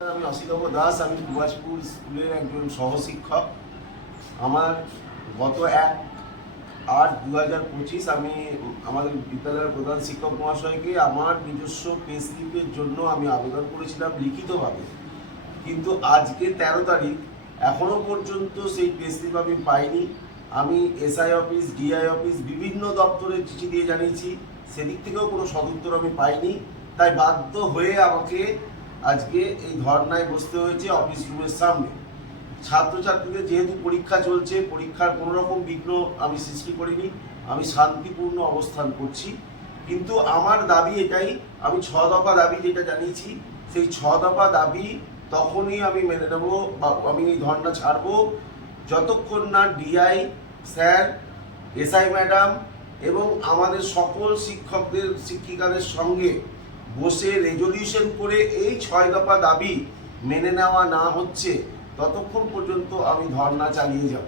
আমি অসিতভ দাস, আমি সুভাষপুর স্কুলের একজন সহশিক্ষক। আমার গত 1-8-2025 আমি আমাদের বিদ্যালয়ের প্রধান শিক্ষক মহাশয়কে আমার নিজস্ব পে স্লিপের জন্য আমি আবেদন করেছিলাম লিখিতভাবে, কিন্তু আজকে 13 তারিখ এখনো পর্যন্ত সেই পে স্লিপ আমি পাইনি। আমি এসআই অফিস, ডিআই অফিস, বিভিন্ন দপ্তরে চিঠি দিয়ে জানিয়েছি, সেদিক থেকেও কোনো সদুত্তর আমি পাইনি। তাই বাধ্য হয়ে আমাকে আজকে এই ধর্নায় বসতে হয়েছে অফিস রুমের সামনে। ছাত্রছাত্রীদের যেহেতু পরীক্ষা চলছে, পরীক্ষার কোনো রকম বিঘ্ন আমি সৃষ্টি করিনি, আমি শান্তিপূর্ণ অবস্থান করছি। কিন্তু আমার দাবি এটাই, আমি 6 দফা দাবি যেটা জানিয়েছি, সেই 6 দফা দাবি তখনই আমি মেনে নেব বা আমি এই ধর্না ছাড়বো যতক্ষণ না ডিআই স্যার, এসআই ম্যাডাম এবং আমাদের সকল শিক্ষকদের শিক্ষিকাদের সঙ্গে বসে রেজলিউশন করে এই 6 দফা দাবি মেনে নেওয়া না হচ্ছে ততক্ষণ পর্যন্ত আমি ধর্না চালিয়ে যাব।